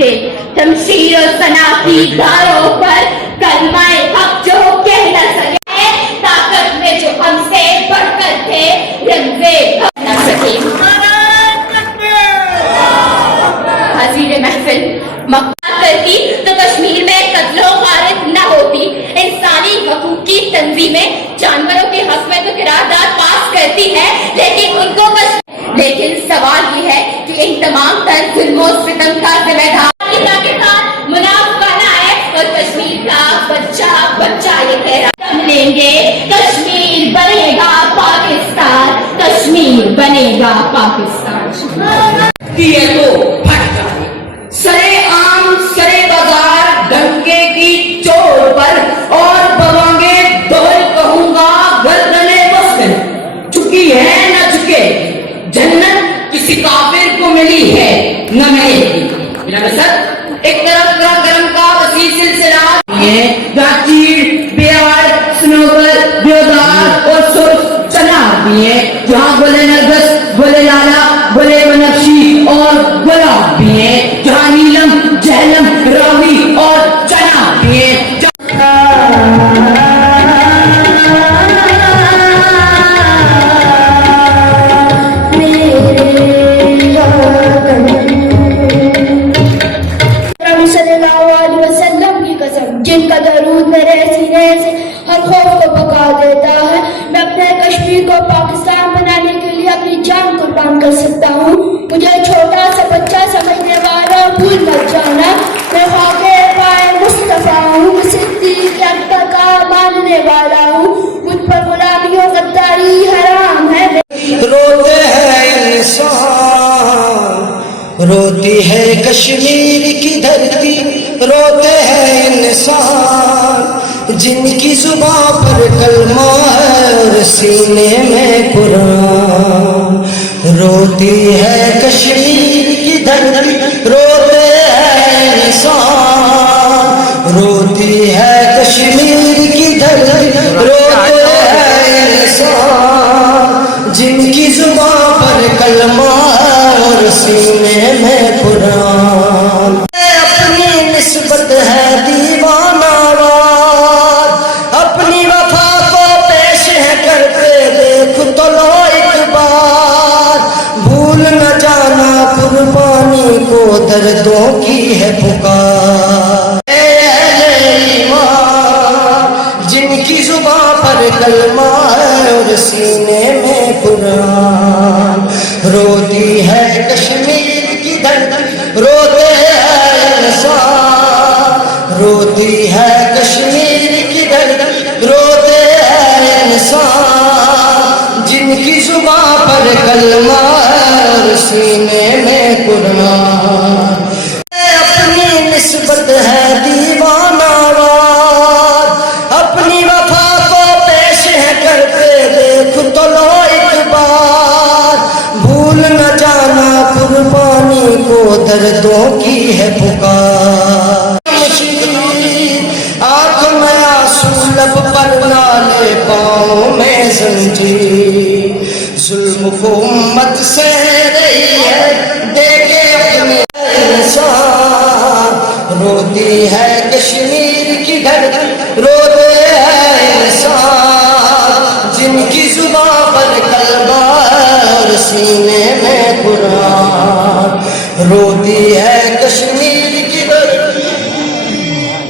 थे। शमशीर और सना की धारों पर कलमाए हक जो कह न सके, ताकत में जो हमसे बढ़कर थे, रंगे भर न सके। हाज़िर महफिल मक्का करती तो कश्मीर में कत्लो गारत न होती। इंसानी हकूक की तंजीमें जानवरों के हक में तो करारदाद पास करती है, लेकिन सवाल ये है कि इन तमाम तर जुल्मों सितम का जिम्मेदार के साथ मुनाफिकाना है और कश्मीर का बच्चा बच्चा ये कह रहा है लेंगे कश्मीर बनेगा पाकिस्तान, कश्मीर बनेगा पाकिस्तान। दिए तो फट जाए सरे आम सरे बाजार डंके की चोट पर और बवांगे दोल कहूंगा गर्दने मुस्लिम। चुकी है न चुके जन्नत किसी काफिर को मिली है न मिलेगी। एक तरफ का गरम का वसी सिलसिला चीड़ बेवाड़ स्नोबर ब्योदार और सुर्ख चनार भी है, जहाँ बोले नरगस बोले लाला बोले बनफशी और गुलाब भी है, जहाँ नीलम जहलम रावी और चना भी है। जिनका दरूद मेरे सीने से हर खौफ को पका देता है। मैं अपने कश्मीर को पाकिस्तान बनाने के लिए अपनी जान कुर्बान कर सकता हूँ। मुझे छोटा सा बच्चा समझने वाला भूल मत जाना। मैं खाके पाए मुस्तफा हूँ, सिद्दीक़ अकबर का मानने वाला हूँ। मुझ पर गुलामी और गद्दारी हराम है। रोते हैं इंसान, रोती है कश्मीर की धरती, रोते हैं इंसान जिनकी जुबां पर कलमा है और सीने में कुरान। रोती है कश्मीर की धरती, रोते हैं इंसान, रोती है कश्मीर की धरती, रोते हैं इंसान जिनकी जुबां पर कलमा है और सीने में कुरान। अपनी निस्बत है दीवानावार, अपनी वफा को पेश है करते देख तो लो एक बार। भूल न जाना कुर्बानी को दर्दों की है पुकार। जिनकी जुबां पर कलमा है और सीने में कुरान। रोती है कश्मीर की धरती, रोते रोती है कश्मीर की धरती, रोते हैं इंसान जिनकी जुबां पर कलमा और सीने में कुरान। अपनी निस्बत है दीवानावार, अपनी वफा को पेश है करते देख तो लो एक बार। भूल न जाना कुर्बानी को दर्दों की है पुकार। आँख में आंसू लब पर नाले पाँव में जंजीर, जुल्म को उम्मत से रही है देखे अपने इंसान। रोती है कश्मीर की धरती, रोते हैं इंसान जिनकी जुबां पर कलमा और सीने में कुरान। रोती है कश्मीर की धरती,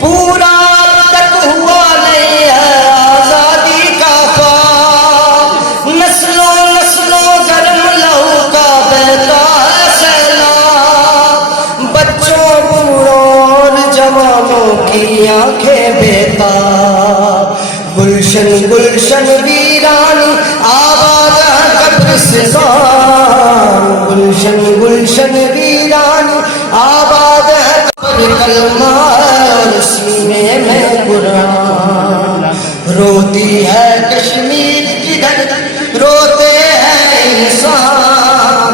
पूरा तक हुआ नहीं है आजादी का ख्वाब। नस्लों नस्लों गर्म लहू का बहता है सैलाब। बच्चों बूढ़ों और जवानों की आंखें बेताब। गुलशन गुलशन वीरानी आबाद कब्रिस्तान। गुलशन गुलशन वीरानी आबाद कलमा और सीने में कुरान। रोती है कश्मीर की धरती, रोते हैं इंसान।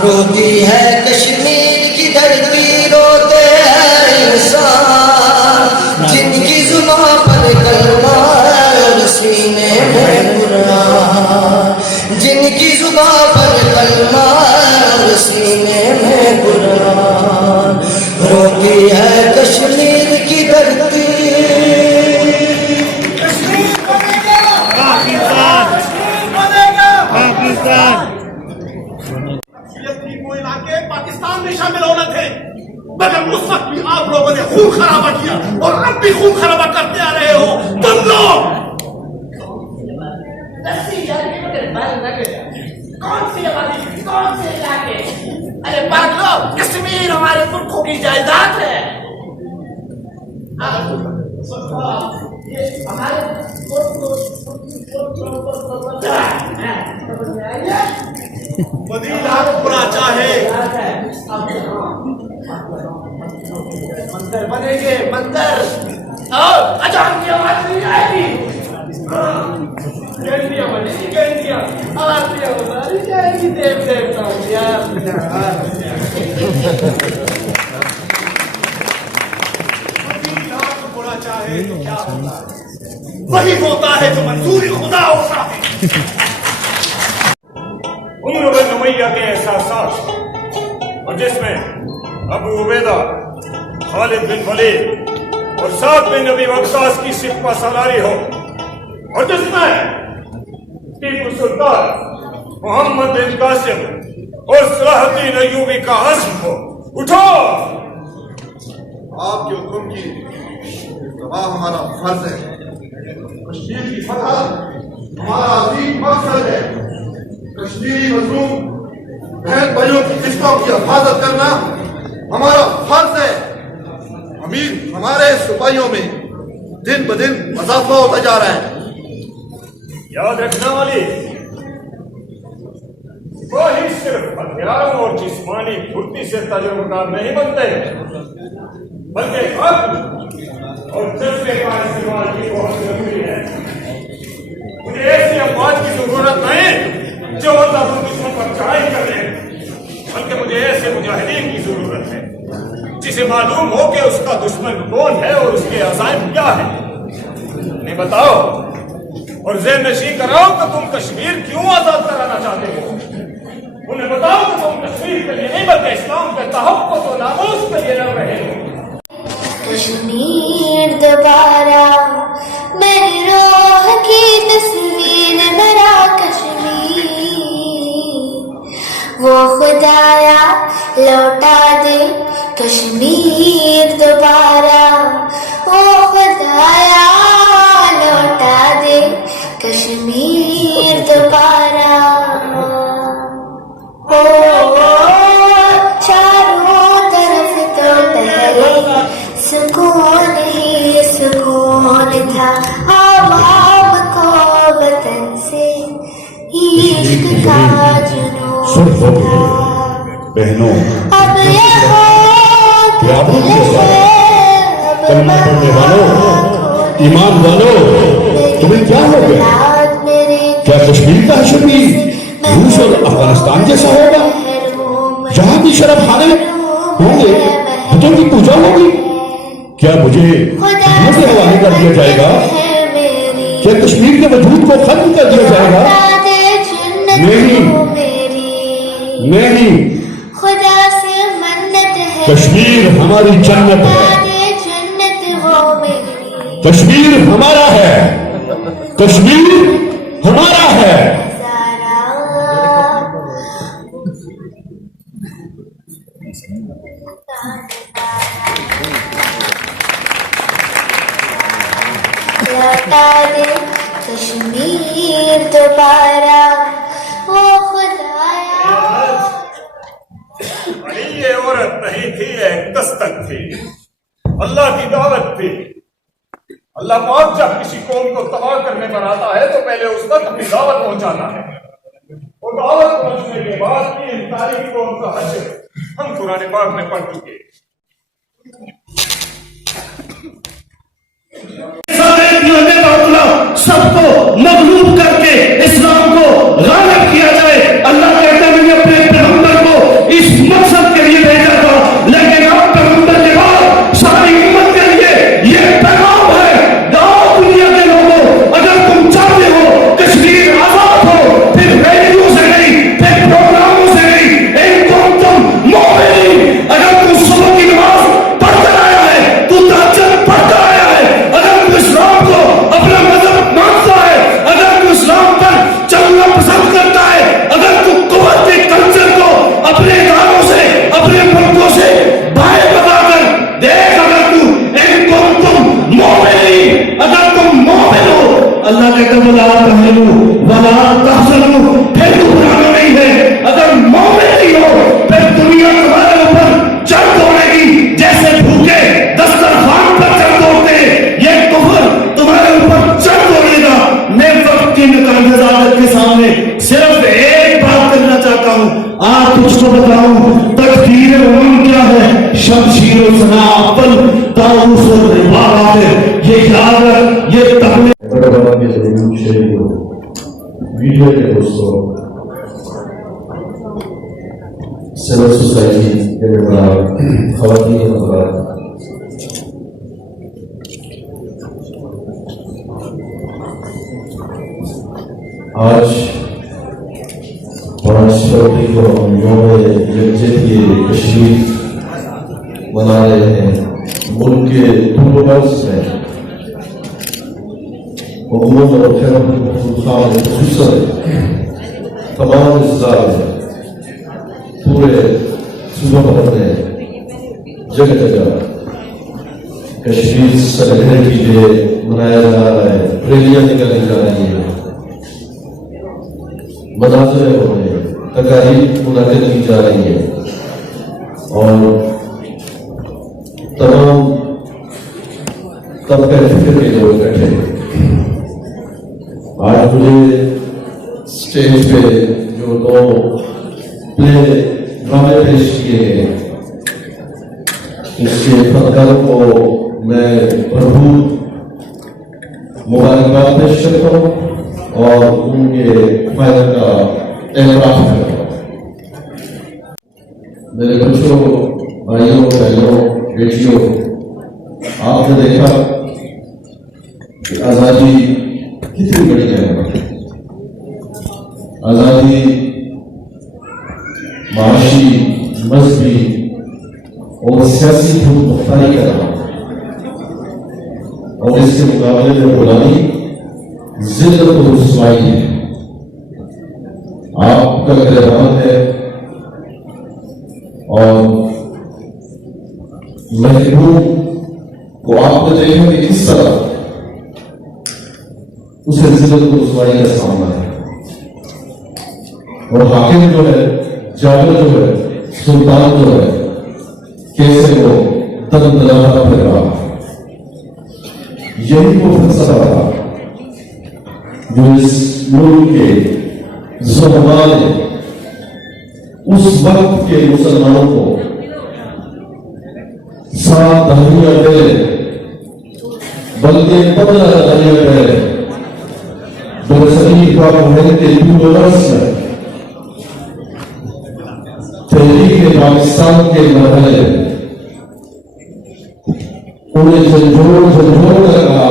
रोती है कश्मीर की धरती, रोते हैं इंसान जिनकी जुबां पर कलमा और सीने में कुरान। जिनकी जुबां पर कलमा और सीने में कुरान। रोती मगर उस वक्त भी आप लोगों ने खून खराबा किया और अब भी खून खराबा करते आ रहे हो तुम लोग। कौन सी आबादी, कौन से इलाके? अरे पागलो, कश्मीर हमारे पुरखों की जायदाद है। हमारे मदीना बुरा चाहे मंदिर बनेंगे, मंदिर। और अजान की आवाज नहीं आएगी। गंडिया बनेगी, गंडिया आरतियां बुलाई जाएगी देव देवताओं की। मदीना बुरा चाहे तो क्या होता है? वही होता है जो मंजूरी खुदा होता है। उम्र बिन उमैया के एहसासात और जिसमें अबू उबैदा, खालिद बिन वलीद और साद बिन नबी वक्सास की सिपा सलारी हो, और जिसमें टीपू सुल्तान, मोहम्मद बिन कासिम और सलाहुद्दीन अय्यूबी का अज़्म हो। उठो! आपके हुक्म की इत्तबा हमारा फर्ज है। कश्मीर की फतह हमारा अजीम मकसद है। कश्मीरी मजलूम बहन भाइयों की रिश्तों की हिफाजत करना हमारा फर्ज है। अमीर हमारे सिपाहियों में दिन ब दिन इजाफा होता जा रहा है। याद रखना वाली, वही सिर्फ हथियारों और जिस्मानी फुर्ती से तजुर्बेकार नहीं बनते, बल्कि अक्ल और जज्बे का इस्तेमाल भी बहुत जरूरी है। मुझे ऐसी अफवाज की जरूरत नहीं जो दुश्मन पर चढ़ाई कर रहे हैं, बल्कि मुझे ऐसे मुजाहिदीन की जरूरत है जिसे मालूम हो कि उसका दुश्मन कौन है और उसके अज़ाइम क्या है। नहीं बताओ और ज़हन नशीं कराओ कि तुम कश्मीर क्यों आजाद कराना चाहते हो। उन्हें बताओ कि तुम कश्मीर के लिए नहीं बल्कि इस्लाम के तहफ़्फ़ुज़ और नामूस के लिए लड़ रहे हो। कश्मीर दोबारा मेरी रूह की तस्वीर, मेरा कश्मीर वो खुदाया लौटा दे कश्मीर दोबारा, वो खुदाया लौटा दे कश्मीर दोबारा। ओ चारों तरफ तो पहले सुकून ही सुकून था, आवाम को वतन से इश्क का जुनून था। बहनों, अब यहाँ कलमा पढ़ने वालों, ईमान वालों, तुम्हें क्या हो गया? क्या कश्मीर का कश्मीर रूस और अफगानिस्तान जैसा होगा? जहाँ की शराब खाने होंगे, बुतों की पूजा होगी? क्या मुझे धर्म के हवाले कर दिया जाएगा? क्या कश्मीर के वजूद को खत्म कर दिया जाएगा? नहीं, नहीं, खुदा से मन्नत है, कश्मीर हमारी जन्नत है। जन्नत हो मेरी। कश्मीर हमारा है, कश्मीर हमारा है। लौटा दे कश्मीर दोबारा, वो खुदाया। अरे ये औरत नहीं थी, एक दस्तक थी, अल्लाह की दावत थी। अल्लाह पाक जब किसी कौम को तबाह करने पर आता है तो पहले उस तक अपनी दावत पहुंचाता है, और दावत पहुंचने के बाद की तारीख कौम का हश्र हम कुरान पाक में पढ़ चुके। सबको मगलूब करके इस्लाम को गालिब किया जाए। अल्लाह कहता है मैंने अपने पैगंबर को इस मकसद के लिए भेजा था, लेकिन अब पैगंबर के बाद सारी उम्मत के लिए ये पैगाम है, जाओ दुनिया के लोगों, अगर तुम चाहते हो कश्मीर आजाद हो, फिर रेडियो से नहीं, फिर प्रोग्रामों से नहीं, एक तुम मोमिन, अगर तुम सुबह की नमाज पढ़कर आया है, तू तहज्जुद पढ़कर आया है, अगर तू इस्लाम को अपना मजहब मानता है, अगर तू इस्लाम पर चलना पसंद करता زیر و سنا اول داؤس و ربار آخر، یہ یاد رکھ، یہ تحمل بڑا بڑا کے ضرور شریک ہو ویڈیو کے دوستوں سول سوسائٹی کے ممبران خواتین حضرات آج 5 فروری کو ہم یوم یکجہتی کشمیر منا رہے ہیں. ملک کے دور دراز میں حکومت اور خیر محمود خان خصوصاً تمام اضلاع میں پورے صوبہ بھر میں جگہ جگہ کشمیر سرحد کے لیے منایا جا رہا ہے. ریلیاں نکالی جا رہی ہیں, مناظرے ہو رہے ہیں, تقاریب منعقد کی جا رہی ہیں اور تمام طبقہ فکر کے لوگ اکٹھے ہیں. آج مجھے اسٹیج پہ جو 2 پلے ڈرامے پیش کیے گئے اس کے فنکاروں کو میں بھرپور مبارکباد پیش کرتا ہوں اور ان کے فائدہ کا اعتراف کرتا ہوں. میرے بچوں, بھائیوں, بہنوں, بیٹیوں, آپ نے دیکھا کہ آزادی کتنی بڑی نعمت ہے. آزادی معاشی, مذہبی اور سیاسی خود مختاری کا نام ہے اور اس کے مقابلے میں غلامی, ذلت و رسوائی ہے. آپ کا گرہان ہے اور محروم کو آپ نے دیکھا کہ کس طرح اسے ذلت و رسوائی کا سامنا ہے اور حاکم جو ہے, جابر جو ہے, سلطان جو ہے, کیسے وہ تن دلانا پھر رہا. یہی وہ فلسفہ تھا جو اس ملک کے زعماء نے اس وقت کے مسلمانوں کو 7 دہائیاں پہلے, بلکہ 15 دہائیاں پہلے برصغیر پاک و ہند کے دور دراز میں تحریک پاکستان کے مرحلے انہیں جھنجھوڑ کر کہا